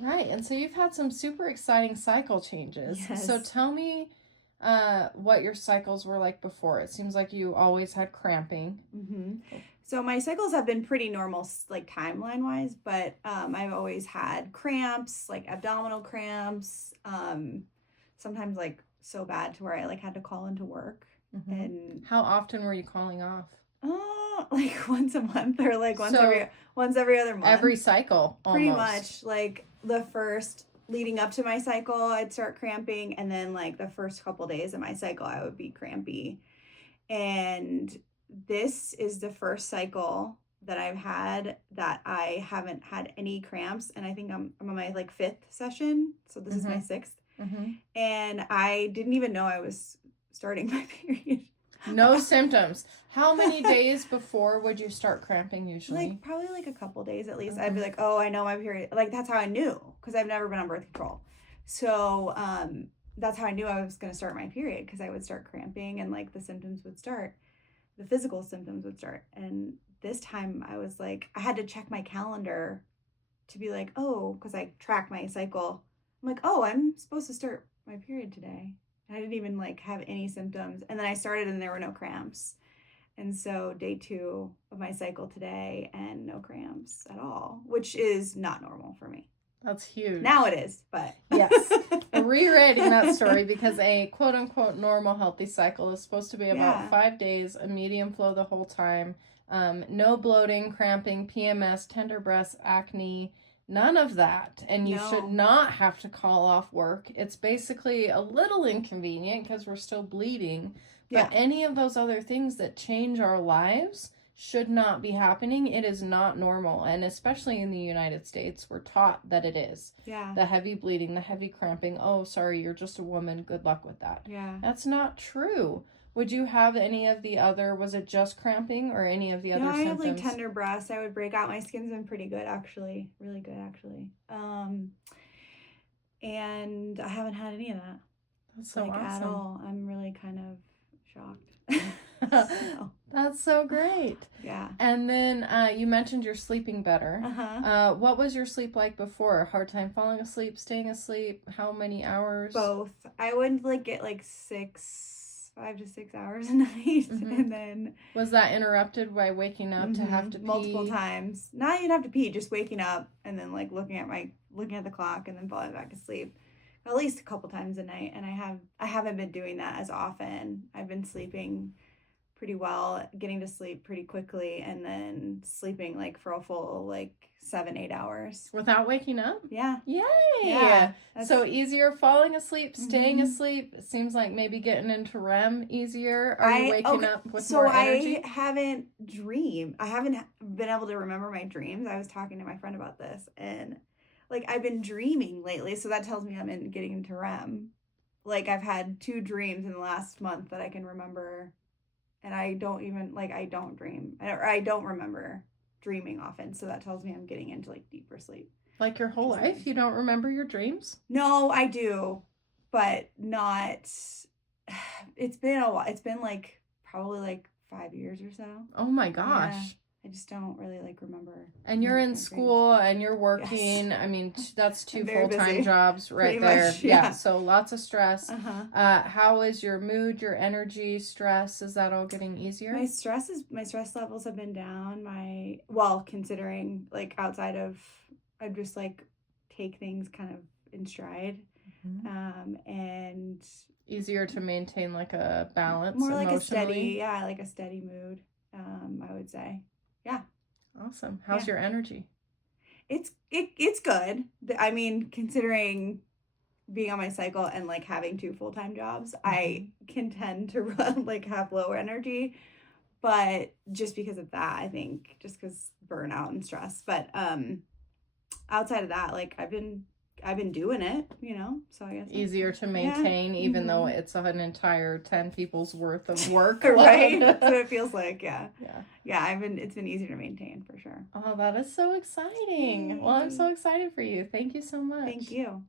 All right. And so you've had some super exciting cycle changes. Yes. So tell me what your cycles were like before. It seems like you always had cramping. So my cycles have been pretty normal, like timeline wise, but I've always had cramps, like abdominal cramps. Sometimes like so bad to where I like had to call into work. And How often were you calling off? like once a month or like once every other month. Every cycle, almost. Pretty much. Like the first leading up to my cycle, I'd start cramping, and then like the first couple days of my cycle, I would be crampy. And this is the first cycle that I've had that I haven't had any cramps, and I think I'm on my like 5th session, so this is my 6th. And I didn't even know I was starting my period. No symptoms. How many days before would you start cramping usually? Like probably like a couple days at least. I'd be like, oh, I know my period. Like that's how I knew, because I've never been on birth control. So that's how I knew I was going to start my period, because I would start cramping and like the symptoms would start. The physical symptoms would start. And this time I was like, I had to check my calendar to be like, oh, because I track my cycle. I'm like, oh, I'm supposed to start my period today. I didn't even like have any symptoms. And then I started and there were no cramps. And so day 2 of my cycle today and no cramps at all, which is not normal for me. That's huge. Now it is, but. Yes. Rewriting that story, because a quote unquote normal healthy cycle is supposed to be about 5 days, a medium flow the whole time, no bloating, cramping, PMS, tender breasts, acne, none of that. And you should not have to call off work. It's basically a little inconvenient because we're still bleeding. But any of those other things that change our lives should not be happening. It is not normal. And especially in the United States, we're taught that it is. Yeah. The heavy bleeding, the heavy cramping. Oh, sorry, you're just a woman. Good luck with that. Yeah. That's not true. Would you have any of the other, was it just cramping or any of the other symptoms? I have like tender breasts. I would break out. My skin's been pretty good, actually. Really good, actually. And I haven't had any of that. That's so awesome. At all. I'm really kind of shocked. That's so great. Yeah. And then you mentioned you're sleeping better. What was your sleep like before? Hard time falling asleep, staying asleep? How many hours? Both. I would like get like 5 to 6 hours a night. And then was that interrupted by waking up to have to pee multiple times? Not even have to pee, just waking up and then like looking at the clock and then falling back asleep at least a couple times a night. And I haven't been doing that as often. I've been sleeping pretty well, getting to sleep pretty quickly, and then sleeping like for a full like 7-8 hours without waking up. Yeah. Yay. Yeah. So easier falling asleep, staying asleep. It seems like maybe getting into REM easier. Are you waking up with more energy? I haven't been able to remember my dreams. I was talking to my friend about this, and like I've been dreaming lately, so that tells me I'm getting into REM. Like I've had 2 dreams in the last month that I can remember. And I don't dream, or I don't remember dreaming often. So that tells me I'm getting into like deeper sleep. Like your whole life? You don't remember your dreams? No, I do, but not. It's been a while. It's been like probably like 5 years or so. Oh my gosh. Yeah. I just don't really like remember. And you're in school and you're working. Yes. I mean, that's 2 full-time jobs right there. Much, yeah. So lots of stress. How is your mood, your energy, stress? Is that all getting easier? My stress levels have been down. Considering like outside of, I just like take things kind of in stride. And easier to maintain like a balance. More like a steady mood. I would say. Yeah. Awesome. How's your energy? It's good. I mean, considering being on my cycle and like having 2 full-time jobs, I can tend to run like have lower energy, but just because of that, I think just because burnout and stress. But outside of that, like I've been doing it, so I guess easier to maintain, even though it's an entire 10 people's worth of work. Right. That's what it feels like. Yeah. It's been easier to maintain for sure. Oh, that is so exciting. Well, I'm so excited for you. Thank you so much. Thank you.